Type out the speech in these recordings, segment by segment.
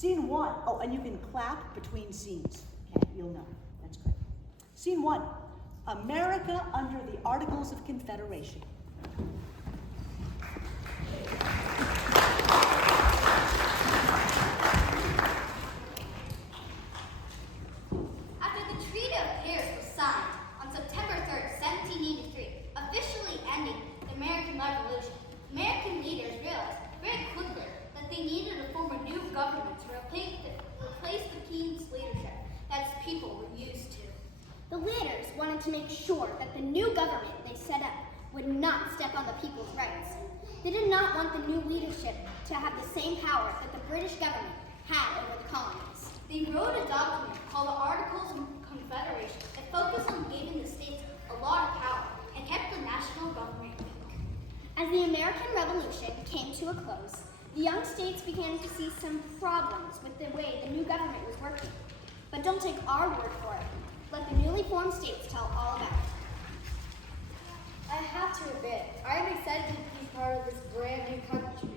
Scene 1. Oh, and you can clap between scenes. Okay, you'll know. That's great. Scene 1. America under the Articles of Confederation. After the Treaty of Paris was signed on September 3rd, 1783, officially ending the American Revolution, American leaders realized very quickly that they needed to form a new government to replace the king's leadership that its people were used to. The leaders wanted to make sure that the new government they set up would not step on the people's rights. They did not want the new leadership to have the same power that the British government had over the colonies. They wrote a document called the Articles of Confederation that focused on giving the states a lot of power and kept the national government weak. As the American Revolution came to a close, the young states began to see some problems with the way the new government was working. But don't take our word for it. Let the newly formed states tell all about it. I have to admit, I am excited to be part of this brand new country.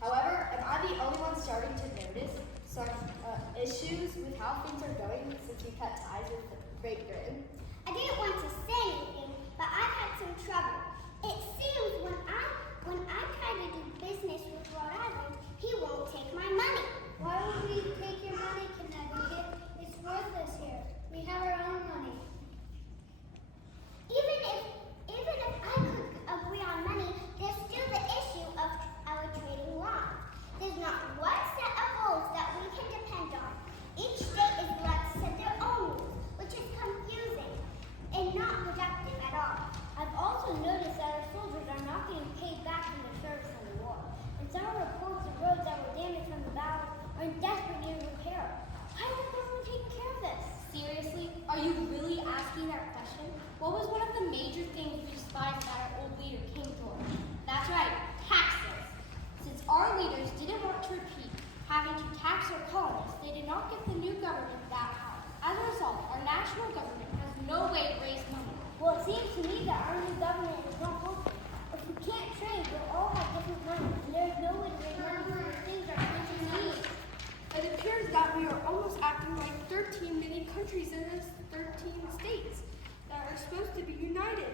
However, am I the only one starting to notice some issues with how things are going since we cut ties with Great Britain? I didn't want to say anything, but I've had some trouble. It seems when I try to do business with Rhode Island, he won't take my money. Why would we take your money, Connecticut? It's worthless here. We have our own money. Even if I could agree on money, there's still the issue of our trading laws. There's not one set of rules that we can depend on. Each state is left to set their own rules, which is confusing and not productive at all. I've also noticed that our soldiers are not getting paid back from their service in the war. And some reports of roads that were damaged from the battle are in desperate need of repair. Why isn't the government taking care of this? Seriously? Are you really asking that question? What was one of the major things we despised about our old leader, King George? That's right, taxes. Since our leaders didn't want to repeat having to tax our colonies, they did not give the new government that power. As a result, our national government has no way to raise money. Well, it seems to me that our new government is not working. If we can't trade, we'll all have different money, and there's no way to raise money for the things our country needs. It appears that we are almost acting like 13 mini countries in this 13 states that are supposed to be united.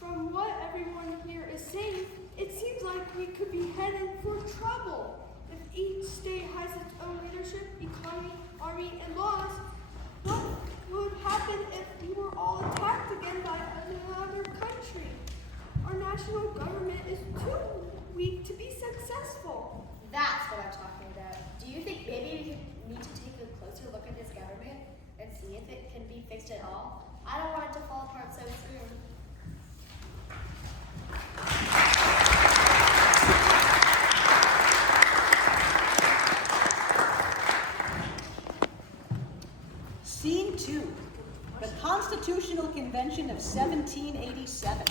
From what everyone here is saying, it seems like we could be headed for trouble. If each state has its own leadership, economy, army, and laws, what would happen if we were all attacked again by another country? Our national government is too weak to be successful. That's what I'm talking about. Do you think maybe we need to take a closer look at this government and see if it can be fixed at all? I don't want it to fall apart so soon. Scene 2. The Constitutional Convention of 1787.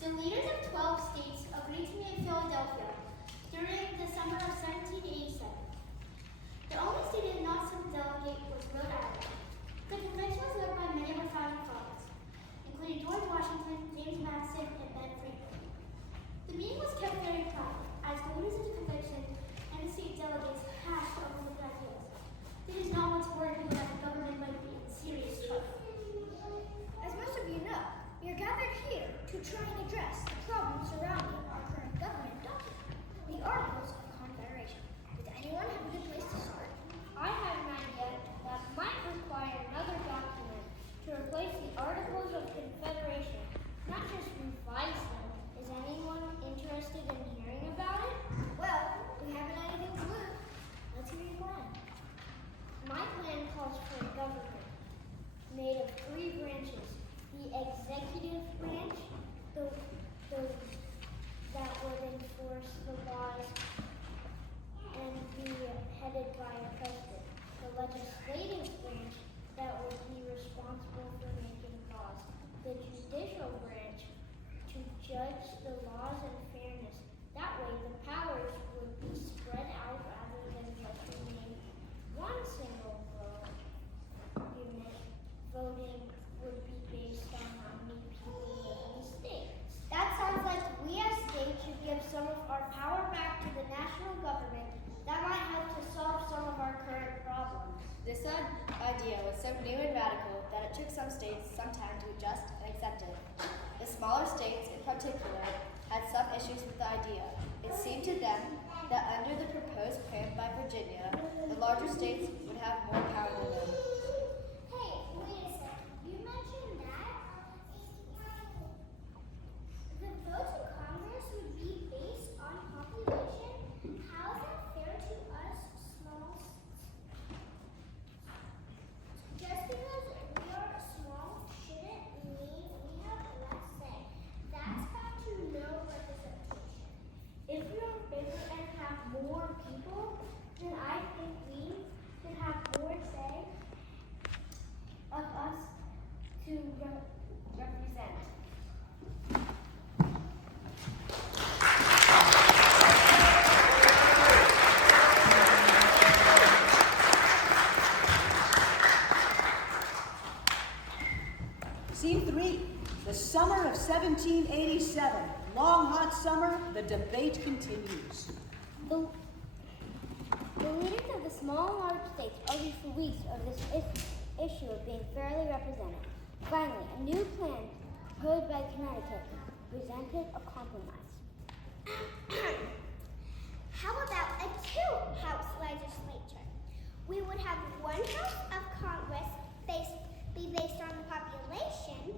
The leaders of 12 states agreed to meet in Philadelphia during the summer of 1787. The only state that did not send a delegate was Rhode Island. The convention was led by many of our founding fathers, including George Washington, James Madison, and Ben Franklin. The meeting was kept very private, as the leaders of the convention and the state delegates hashed over the ideas. They did not want to worry people that the government might be in serious trouble. As most of you know, we are gathered here to try and address the problems surrounding our current government document, the Articles of Confederation. Does anyone have a good place to start? I have an idea that might require another document to replace the Articles of Confederation, not just revise them. Is anyone interested in hearing about it? Well, we haven't anything to lose. Let's hear your plan. My plan calls for a government made of 3 branches. The executive branch, that would enforce the laws and be headed by a president. The legislative branch that would be responsible for making laws. The judicial branch to judge the laws and fairness. That way the powers would be spread out rather than just remain one single role. idea was so new and radical that it took some states some time to adjust and accept it. The smaller states, in particular, had some issues with the idea. It seemed to them that under the proposed plan by Virginia, the larger states would have more power than them. Hey, wait a second. You mentioned that the votes in Congress would be based on population. How is that fair to us small? Just because we are small shouldn't mean we have less say. That's back to no representation. If we are bigger and have more people, then I think we should have more say of us to represent. Scene 3, the summer of 1787. Long, hot summer, the debate continues. The leaders of the small and large states argued for weeks over this issue of being fairly represented. Finally, a new plan proposed by Connecticut presented a compromise. How about a two-house legislature? We would have one house of Congress be based on the population.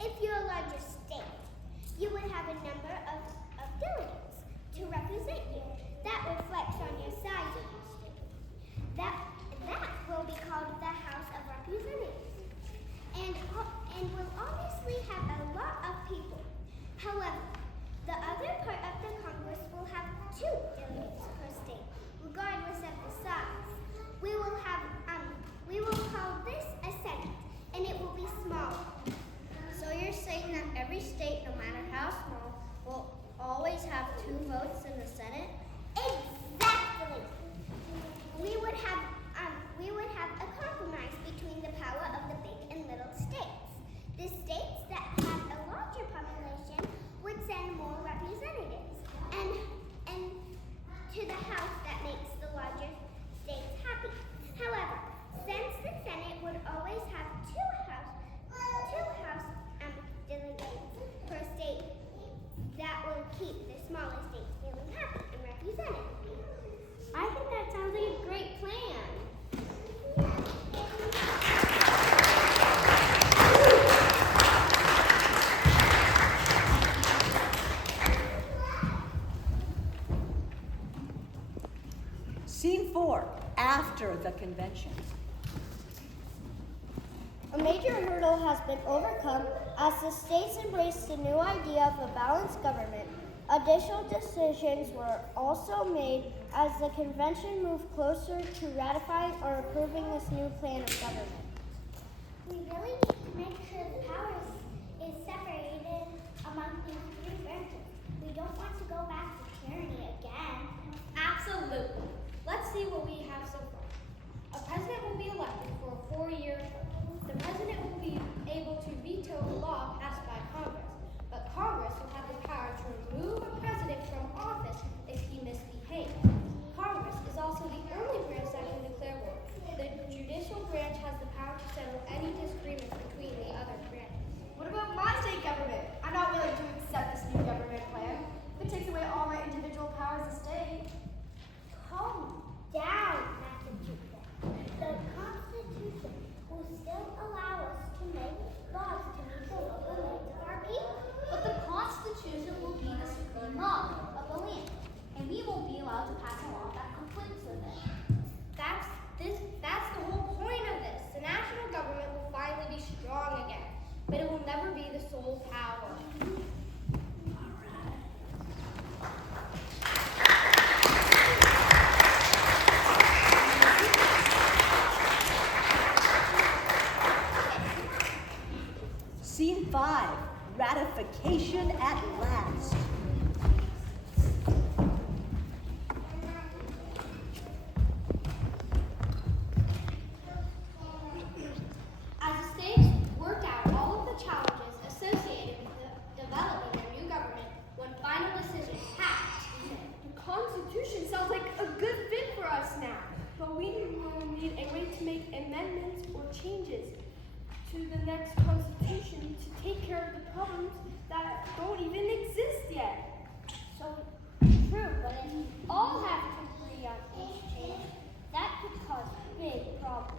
If you're a larger state, you would have a number of delegates to represent you. That reflects on your size of your state. That will be called the House of Representatives. And will obviously have a lot of people. However, the other part of the Congress will have 2 delegates per state, regardless of the size. We will call this a Senate, and it will be small. So you're saying that every state, no matter how small, will always have 2 votes in the Senate? Exactly. We would have a compromise between the power of the big and little states. The states that had a larger population would send more representatives, and to the House that makes the larger states happy. However, since the Senate would always have 2 House delegates per state, that will keep the smaller states feeling happy and represented. I think that sounds like a great plan. Scene 4, after the convention. A major hurdle has been overcome as the states embraced the new idea of a balanced government. Additional decisions were also made as the convention moved closer to ratifying or approving this new plan of government. We really need to make sure the power is separated among these 3 branches. We don't want to go back to tyranny again. Absolutely. Let's see what we have so far. A president will be elected for a 4-year term. The president will be able to veto a law passed by Congress, but Congress will have the power to remove a president from office if he misbehaves. Congress is also the only branch that can declare war. The judicial branch has the power to settle any disagreements between the other branches. What about my state government? I'm not willing to accept this new government plan. If it takes away all my individual powers as a state. Calm down, Massachusetts. The Constitution will still allow us to make laws to meet the local needs of our people. But the Constitution will be the supreme law of the land, and we won't be allowed to pass a law that conflicts with it. That's the whole point of this. The national government will finally be strong again, but it will never be the sole power. Scene 5, ratification at last. As the states worked out all of the challenges associated with developing their new government, one final decision had to be made. The Constitution sounds like a good fit for us now, but we will need a way to make amendments or changes to the next constitution to take care of the problems that don't even exist yet. So true, but if we all have to agree on each change, that could cause big problems.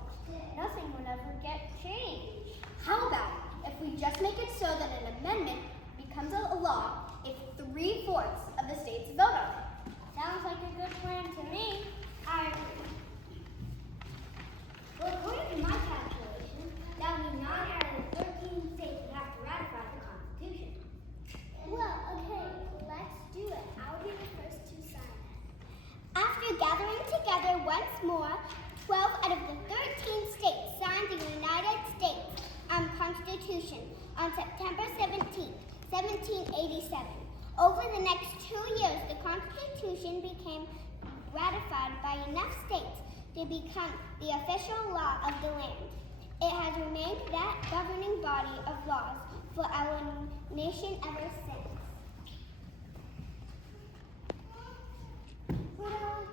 Nothing would ever get changed. How about if we just make it so that an amendment becomes a law if 3/4 of the states vote on it? Sounds like a good plan to me. I agree. Well, according to my calculations, that would mean 9 out of the 13 states would have to ratify the Constitution. Well, okay, let's do it. I'll be the first to sign it. After gathering together once more, 12 out of the 13 states signed the United States Constitution on September 17, 1787. Over the next 2 years, the Constitution became ratified by enough states to become the official law of the land. It has remained that governing body of laws for our nation ever since. Well,